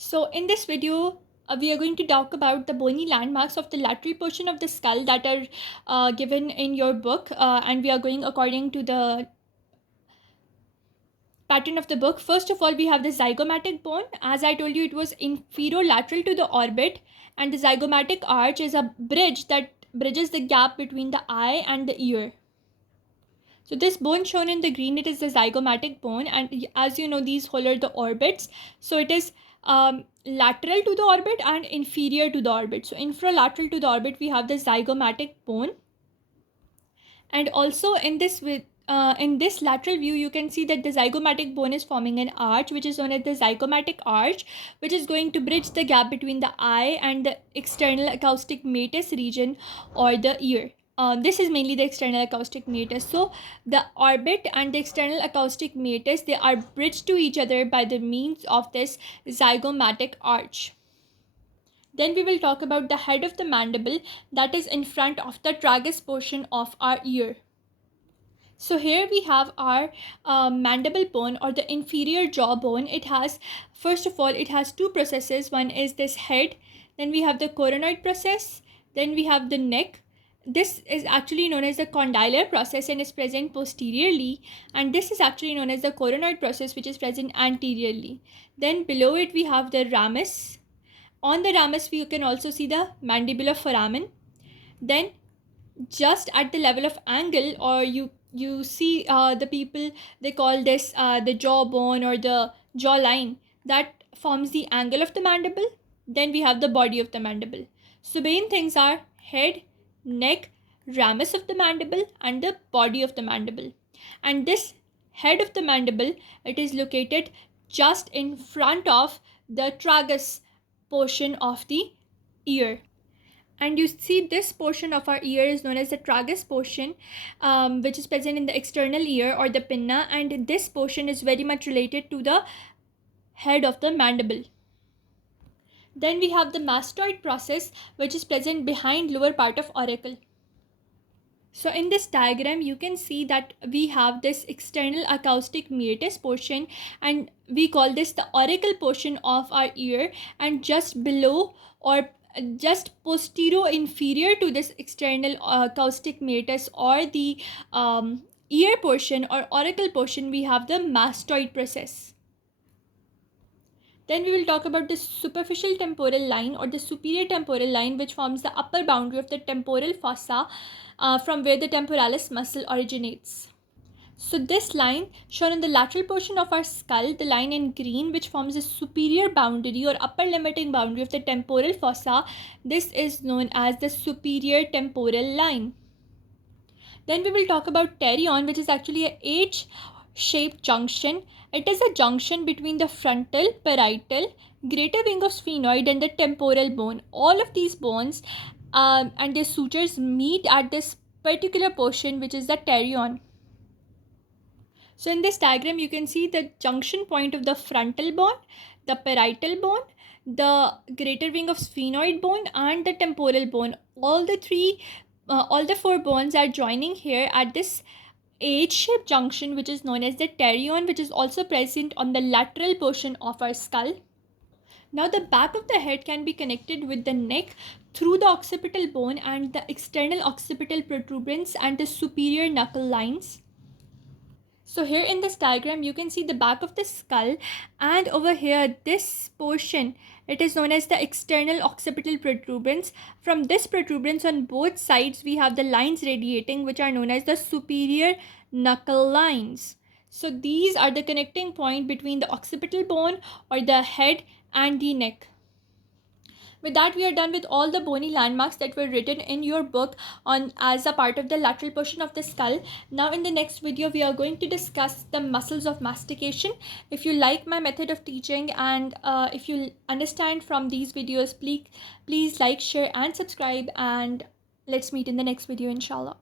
So in this video, we are going to talk about the bony landmarks of the lateral portion of the skull that are given in your book, and we are going according to the pattern of the book. First of all, we have the zygomatic bone. As I told you, it was inferolateral to the orbit, and the zygomatic arch is a bridge that bridges the gap between the eye and the ear. So this bone shown in the green, it is the zygomatic bone, and as you know, these whole are the orbits. So it is lateral to the orbit and inferior to the orbit. So infralateral to the orbit, we have the zygomatic bone, and also in this lateral view, you can see that the zygomatic bone is forming an arch, which is known as the zygomatic arch, which is going to bridge the gap between the eye and the external acoustic meatus region or the ear. This is mainly the external acoustic meatus. So the orbit and the external acoustic meatus, they are bridged to each other by the means of this zygomatic arch. Then we will talk about the head of the mandible that is in front of the tragus portion of our ear. So here we have our mandible bone or the inferior jaw bone. It has, first of all, it has two processes. One is this head, then we have the coronoid process, then we have the neck. This is actually known as the condylar process and is present posteriorly, and this is actually known as the coronoid process, which is present anteriorly. Then below it we have the ramus. On the ramus we can also see the mandibular foramen. Then just at the level of angle, or you see the people, they call this the jawbone or the jawline that forms the angle of the mandible. Then we have the body of the mandible. So main things are head, neck, ramus of the mandible, and the body of the mandible. And this head of the mandible, it is located just in front of the tragus portion of the ear. And you see this portion of our ear is known as the tragus portion, which is present in the external ear or the pinna, and this portion is very much related to the head of the mandible. Then we have the mastoid process, which is present behind lower part of auricle. So in this diagram, you can see that we have this external acoustic meatus portion, and we call this the auricle portion of our ear, and just below or just posterior inferior to this external acoustic meatus or the ear portion or auricle portion, we have the mastoid process. Then we will talk about the superficial temporal line or the superior temporal line, which forms the upper boundary of the temporal fossa, from where the temporalis muscle originates. So this line shown in the lateral portion of our skull, the line in green, which forms the superior boundary or upper limiting boundary of the temporal fossa, this is known as the superior temporal line. Then we will talk about pterion, which is actually a H-shaped junction. It is a junction between the frontal, parietal, greater wing of sphenoid and the temporal bone. All of these bones and their sutures meet at this particular portion, which is the pterion. So in this diagram, you can see the junction point of the frontal bone, the parietal bone, the greater wing of sphenoid bone, and the temporal bone. All the four bones are joining here at this H-shaped junction, which is known as the pterion, which is also present on the lateral portion of our skull. Now the back of the head can be connected with the neck through the occipital bone and the external occipital protuberance and the superior knuckle lines. So here in this diagram, you can see the back of the skull, and over here, this portion, it is known as the external occipital protuberance. From this protuberance on both sides, we have the lines radiating, which are known as the superior knuckle lines. So these are the connecting point between the occipital bone or the head and the neck. With that, we are done with all the bony landmarks that were written in your book on as a part of the lateral portion of the skull. Now in the next video, we are going to discuss the muscles of mastication. If you like my method of teaching and if you understand from these videos, please like, share and subscribe, and let's meet in the next video, inshallah.